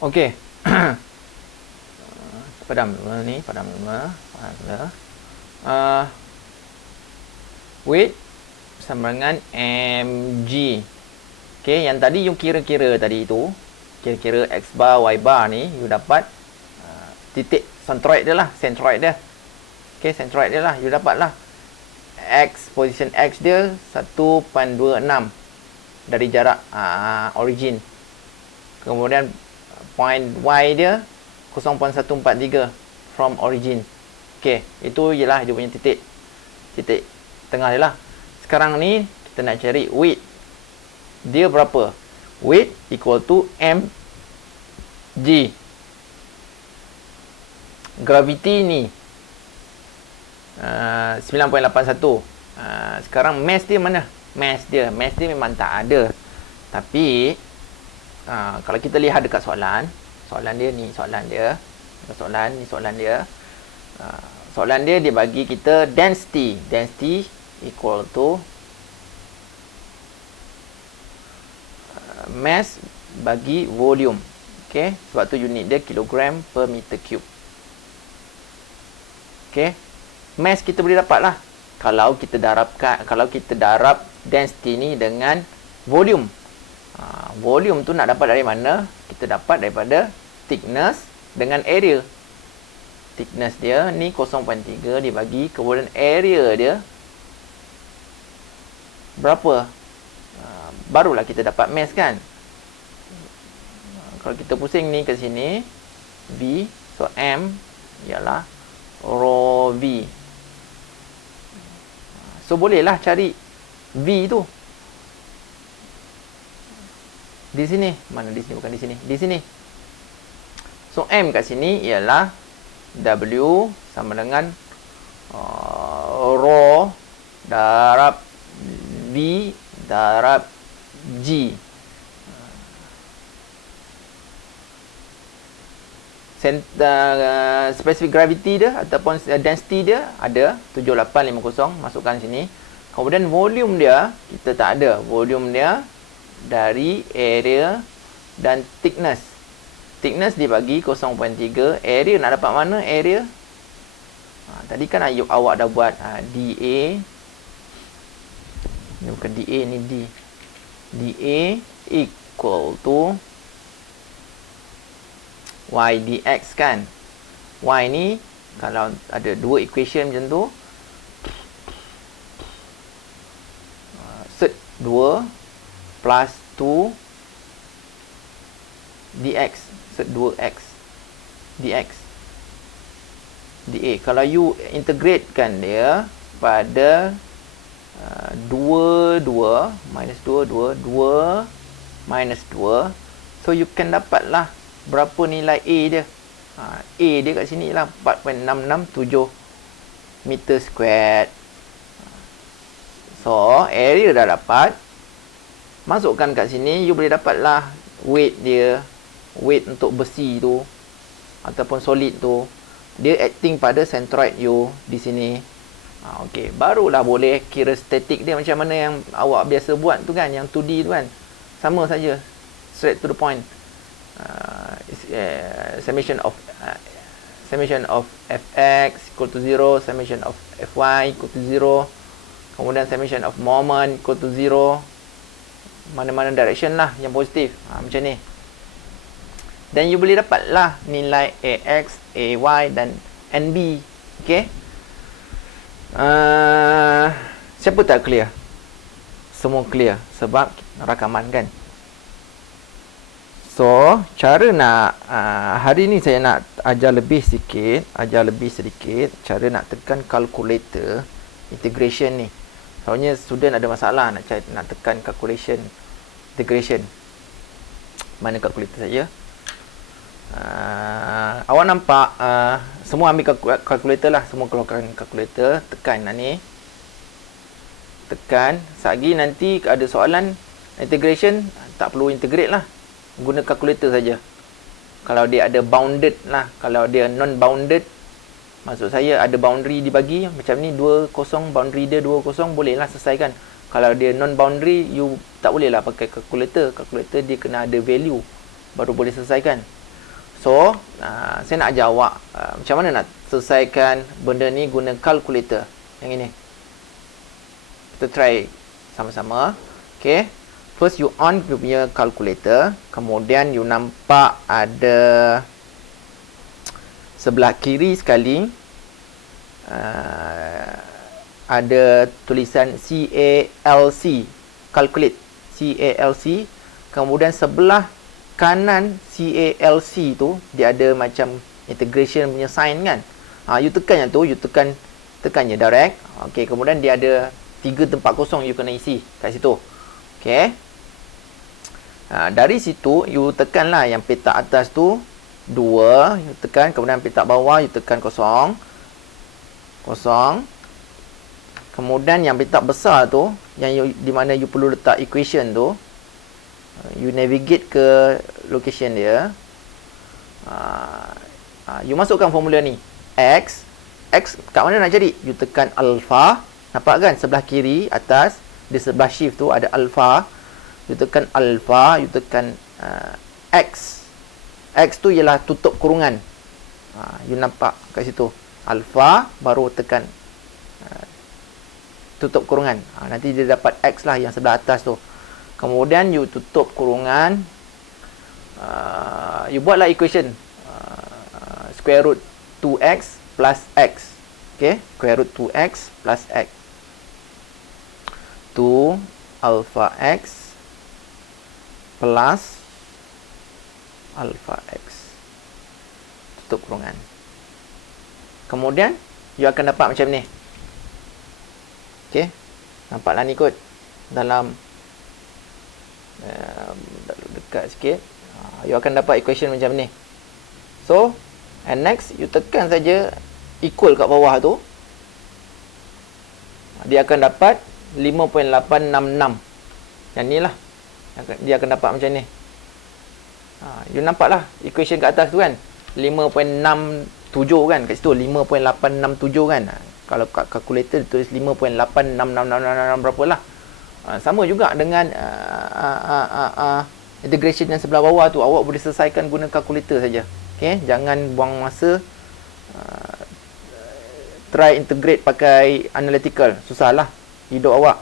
Okey. Padam dulu ni, padam dulu. Weight sama dengan mg. Okey, yang tadi you kira-kira tadi tu, kira-kira x bar, y bar ni, you dapat titik centroid dia lah, centroid dia. Okey, centroid dia lah, you dapat lah. X, position x dia 1.26 dari jarak origin. Kemudian point y dia 0.143 from origin. Okey, itu ialah dia punya titik tengah dia lah. Sekarang ni kita nak cari weight. Dia berapa? Weight equal to mg. Gravity ni 9.81. Sekarang mass dia mana? Mass dia memang tak ada. Tapi kalau kita lihat dekat soalan dia ni, soalan dia dia bagi kita density equal to mass bagi volume. Okey, sebab tu unit dia kilogram per meter cube. Okey, mass kita boleh dapat lah kalau kita darab density ni dengan volume. Volume tu nak dapat dari mana? Kita dapat daripada thickness dengan area. Thickness dia ni 0.3 dibagi, kemudian area dia berapa? Barulah kita dapat mass kan. Kalau kita pusing ni ke sini, V, so M ialah rho V. So bolehlah cari V tu. Di sini, mana di sini, bukan di sini. Di sini. So M kat sini ialah W sama dengan rho darab V darab G. Specific gravity dia ataupun density dia ada 7850, masukkan sini. Kemudian volume dia kita tak ada. Volume dia dari area dan thickness. Thickness dibagi 0.3. Area nak dapat mana area? Tadi kan awak dah buat DA. Ni bukan DA, ni D. DA equal to Y dx kan. Y ni kalau ada dua equation macam tu, set 2 plus 2 dx, set 2x dx dA. Kalau you integrate kan dia pada 2 minus 2 minus 2, so you can dapat lah berapa nilai A dia. A dia kat sini lah 4.667 meter squared. So area dah dapat, masukkan kat sini, you boleh dapat lah weight dia. Weight untuk besi tu ataupun solid tu, dia acting pada centroid you di sini. Okey, barulah boleh kira statik dia macam mana yang awak biasa buat tu kan, yang 2D tu kan. Sama saja, straight to the point. Summation of fx equal to 0, summation of fy equal to 0, kemudian summation of moment equal to 0. Mana-mana direction lah yang positif. Macam ni. Dan you boleh dapat lah nilai ax, ay dan nb. Okay. Siapa tak clear? Semua clear sebab rakaman kan. So, cara nak hari ni saya nak ajar lebih sedikit cara nak tekan calculator integration ni. Soalnya student ada masalah nak tekan calculation integration. Mana kalkulator saya? Awak nampak semua ambil kalkulator lah, semua keluarkan kalkulator, tekan ni. Tekan, sagi nanti ada soalan integration, tak perlu integrate lah. Guna kalkulator saja. Kalau dia ada bounded lah, kalau dia non-bounded, maksud saya ada boundary dibagi macam ni 20, boundary dia 20, boleh lah selesaikan. Kalau dia non-boundary, you tak boleh lah pakai kalkulator. Kalkulator dia kena ada value baru boleh selesaikan. So, saya nak ajar awak macam mana nak selesaikan benda ni guna kalkulator. Yang ini. Kita try sama-sama. Okay. First you on you punya calculator, kemudian you nampak ada sebelah kiri sekali ada tulisan CALC, calculate, CALC. Kemudian sebelah kanan CALC tu dia ada macam integration punya sign kan. You tekan yang tu, you tekan je direct. Okey, kemudian dia ada 3 tempat kosong you kena isi kat situ. Okey. Dari situ you tekanlah yang petak atas tu 2, you tekan, kemudian petak bawah you tekan kosong. Kemudian yang petak besar tu yang di mana you perlu letak equation tu, you navigate ke location dia. You masukkan formula ni X kat mana nak cari? You tekan alpha. Nampak kan sebelah kiri atas di sebelah shift tu ada alpha. You tekan alpha, you tekan X. X tu ialah tutup kurungan. You nampak kat situ. Alpha, baru tekan tutup kurungan. Nanti dia dapat X lah yang sebelah atas tu. Kemudian you tutup kurungan. You buatlah equation. Square root 2x plus x. Okay, square root 2x plus x. 2 alpha x plus alpha x. Tutup kurungan. Kemudian you akan dapat macam ni. Okey. Nampaklah ni kot. Dalam dekat sikit. You akan dapat equation macam ni. So, and next you tekan saja equal kat bawah tu. Dia akan dapat 5.866. Yang ni lah. Dia akan dapat macam ni. You nampak lah equation kat atas tu kan, 5.67 kan kat situ, 5.867 kan. Kalau kat kalkulator tulis 5.86666 berapa lah. Sama juga dengan integration yang sebelah bawah tu, awak boleh selesaikan guna kalkulator saja. Okay, jangan buang masa try integrate pakai analytical, susahlah hidup awak.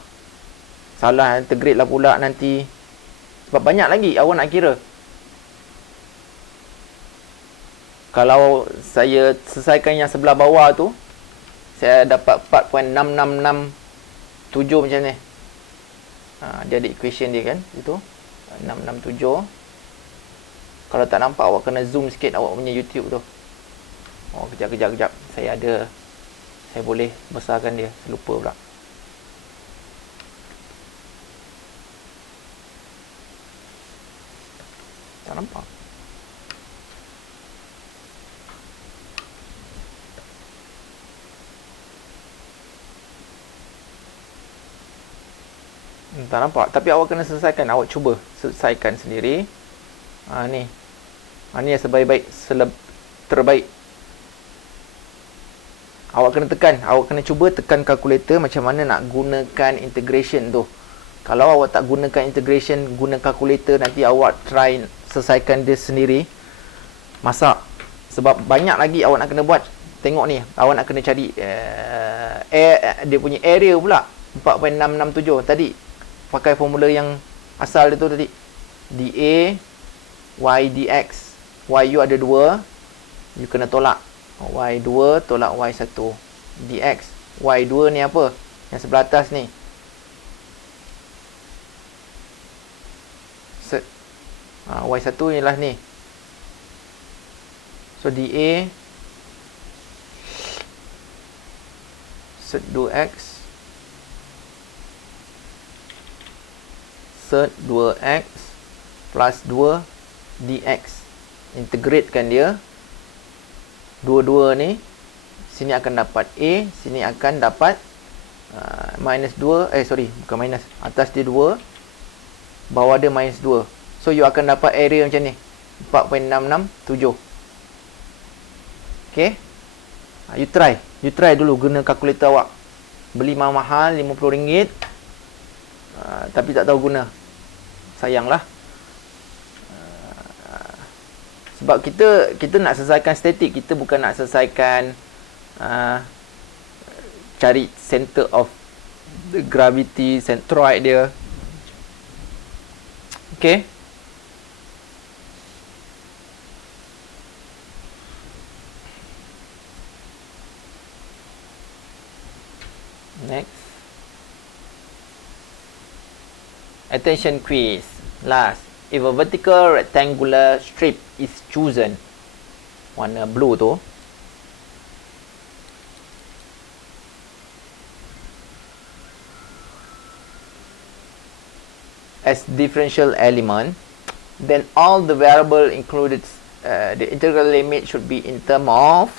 Salah integrate lah pula nanti, sebab banyak lagi awak nak kira. Kalau saya selesaikan yang sebelah bawah tu, saya dapat 4.6667 macam ni. Dia ada equation dia kan, itu 667. Kalau tak nampak, awak kena zoom sikit awak punya YouTube tu. Kejap. Saya boleh besarkan dia, lupa pula. Tak nampak. Tak nampak. Tapi awak kena selesaikan. Awak cuba selesaikan sendiri. Ni. Ni yang terbaik. Awak kena tekan. Awak kena cuba tekan kalkulator macam mana nak gunakan integration tu. Kalau awak tak gunakan integration, guna kalkulator, nanti awak try selesaikan dia sendiri, masak. Sebab banyak lagi awak nak kena buat. Tengok ni, awak nak kena cari dia punya area pula 4.667 tadi. Pakai formula yang asal dia tu tadi, dA y dx. Y ada 2, you kena tolak y2 tolak y1 dx. Y2 ni apa? Yang sebelah atas ni. Y1 ialah ni. So dA sec 2x sec 2x plus 2 dx. Integratekan dia. Dua-dua ni, sini akan dapat A, sini akan dapat minus 2, bukan minus, atas dia 2, bawah dia minus 2. So you akan dapat area macam ni, 4.667. Okay, you try dulu guna kalkulator awak. Beli mahal RM50, tapi tak tahu guna, sayanglah. Sebab kita nak selesaikan statik, kita bukan nak selesaikan cari center of the gravity, centroid dia. Okay. Next. Attention quiz. Last. If a vertical rectangular strip is chosen, warna blue tu, as differential element, then all the variable included, the integral limit should be in term of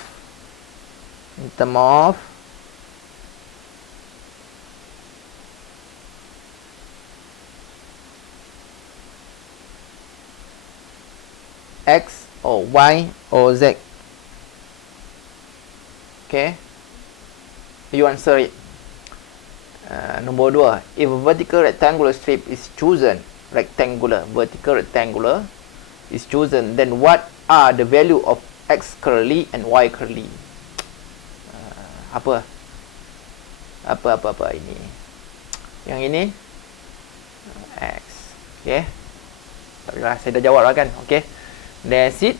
X or Y or Z. Okay, you answer it. Nombor 2. If a vertical rectangular strip is chosen, vertical rectangular is chosen, then what are the value of X curly and Y curly? Apa ini? Yang ini X. Okay, tak adalah, saya dah jawab lah kan. Okay, that's it.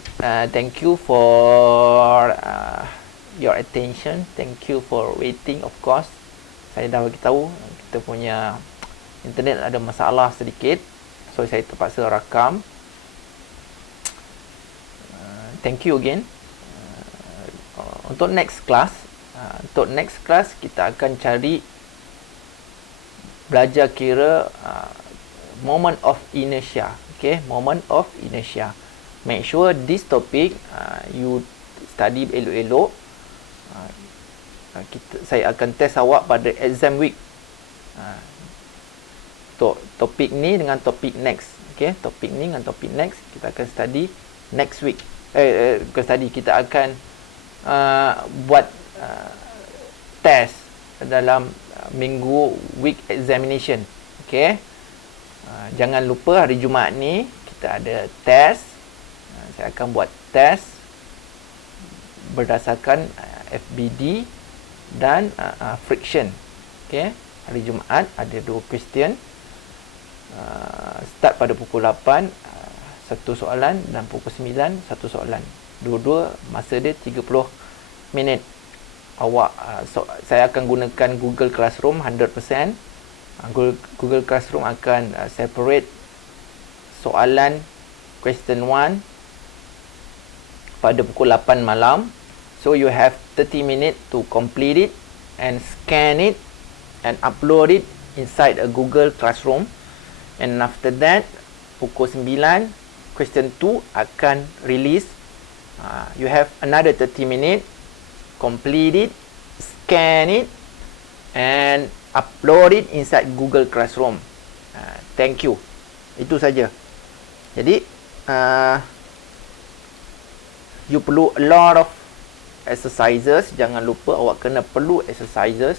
Thank you for your attention. Thank you for waiting. Of course, saya dah bagi tahu kita punya internet ada masalah sedikit, so saya terpaksa rakam. Thank you again. Untuk next class, kita akan cari belajar kira moment of inertia. Okay, moment of inertia. Make sure this topic you study elok-elok. Saya akan test awak pada exam week. Topik ni dengan topik next. Okay, topik ni dengan topik next kita akan study next week. Kita akan buat test dalam minggu week examination. Okay, jangan lupa hari Jumaat ni kita ada test. Saya akan buat test berdasarkan FBD dan friction. Okay, hari Jumaat ada 2 question. Start pada pukul 8, satu soalan, dan pukul 9 satu soalan. Dua-dua masa dia 30 minit. Saya akan gunakan Google Classroom 100%. Google Classroom akan separate soalan question 1 pada pukul 8 malam. So you have 30 minutes to complete it and scan it and upload it inside a Google Classroom. And after that, pukul 9, question 2 akan release. You have another 30 minutes, complete it, scan it, and upload it inside Google Classroom. Thank you. Itu saja. Jadi, you perlu a lot of exercises. Jangan lupa awak kena perlu exercises.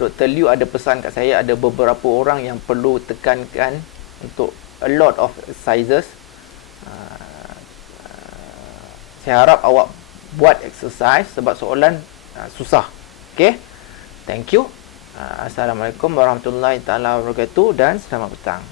Dr. Liu ada pesan kat saya, ada beberapa orang yang perlu tekankan untuk a lot of exercises. Saya harap awak buat exercise sebab soalan susah. Okay, thank you. Assalamualaikum warahmatullahi taala wabarakatuh dan selamat petang.